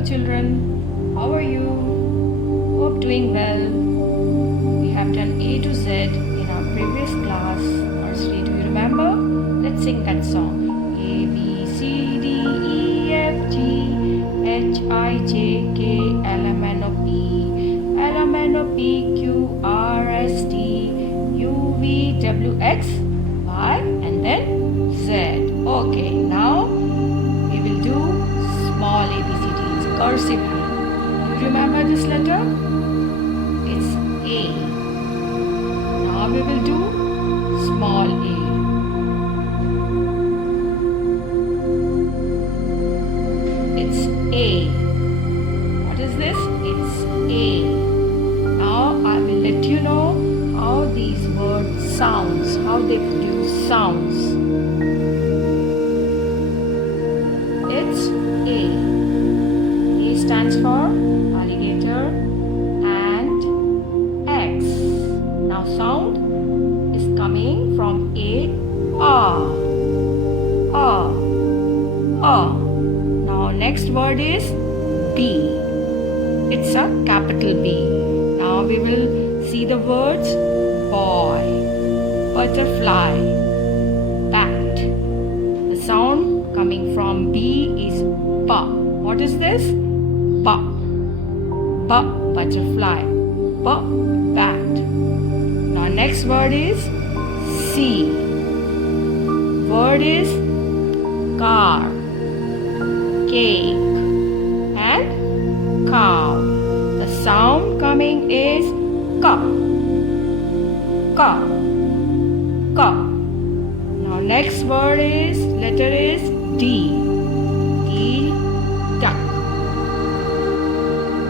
Hello children, how are you? Hope doing well. We have done A to Z in our previous class. Nursery, do you remember? Let's sing that song. A, B, C, D, E, F, G, H, I, J, K, L, M, N, O, P, L, M, N, O, P, Q, R, S, T, U, V, W, X, Y, and then Z. Okay, now we will do small ABCDs, cursive hand. Do you remember this letter? It's A. Now we will do small a. It's A. What is this? It's A. Now I will let you know how these words sounds, how they produce sounds. It's A. A stands for alligator and X. Now sound is coming from A. Now next word is B. It's a capital B. Now we will see the words boy, butterfly, bat. The sound coming from B is ba. What is this? Ba. Ba, butterfly. Ba, bat. Now next word is C. Word is car, cake, and cow. The sound coming is ka. Ka. Ka. Now next word is, letter is D. D, duck.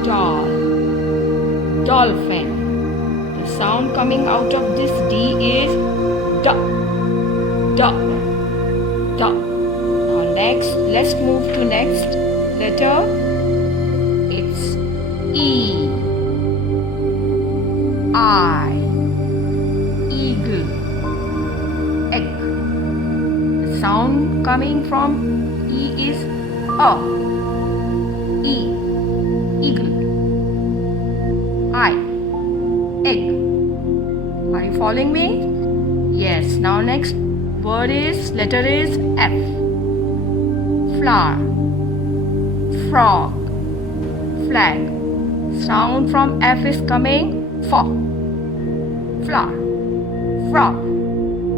Doll, dolphin. The sound coming out of this D is duck. Duck. Duck. Now next, let's move to next letter. It's E. I. Eagle. Egg. The sound coming from E is A. E. Eagle. I. Egg. Are you following me? Yes. Now next word is, letter is F. Flower. Frog. Flag. Sound from F is coming F. Flower. Frog.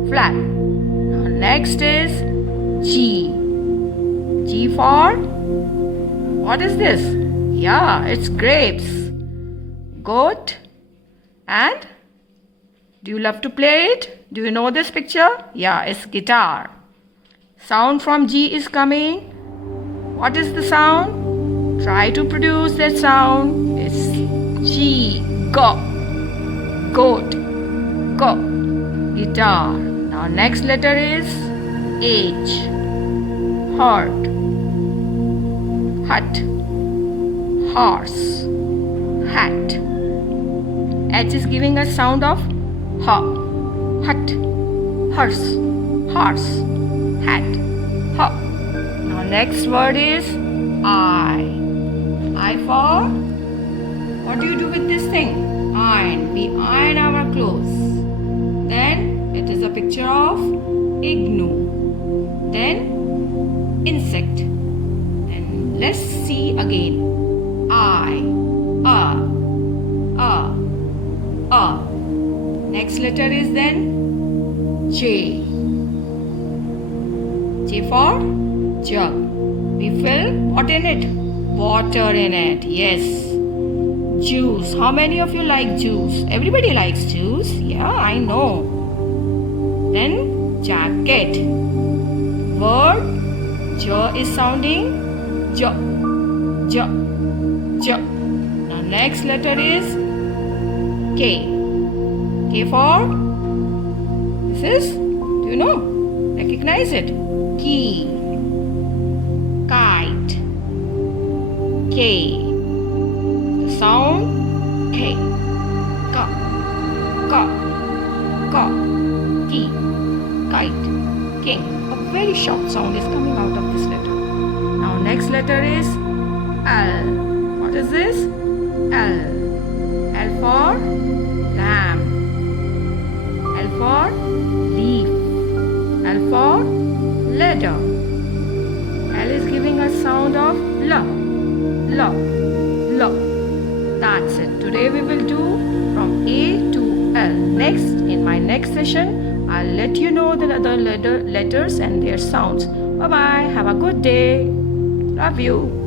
Flag. Now next is G. G for, what is this? Yeah, it's grapes. Goat. And do you love to play it? Do you know this picture? Yeah, it's guitar. Sound from G is coming. What is the sound? Try to produce that sound. It's G. Go. Goat. Go. Guitar. Now next letter is H. Heart. Hut. Horse. Hat. H is giving a sound of ha. Hut. Horse. Horse. Hat. Ha. Now next word is I. I for, what do you do with this thing? Iron. We iron our clothes. Then it is a picture of igloo. Then insect. Then let's see again. Next letter is then J. J for jug. We fill what in it? Water in it. Yes. Juice. How many of you like juice? Everybody likes juice. Yeah, I know. Then jacket. Word J is sounding J. J. J. Now next letter is K. K for, this is, do you know? Recognize it? Key. Kite. K. The sound K. Ka. Ka. Ka. Key. Kite. King. A very short sound is coming out of this letter. Now next letter is L. What is this? L. L for lamb. L for leaf. L for ladder. L is giving a sound of L. L. L. That's it. Today we will do from A to L. Next, in my next session, I'll let you know the other letters and their sounds. Bye-bye. Have a good day. Love you.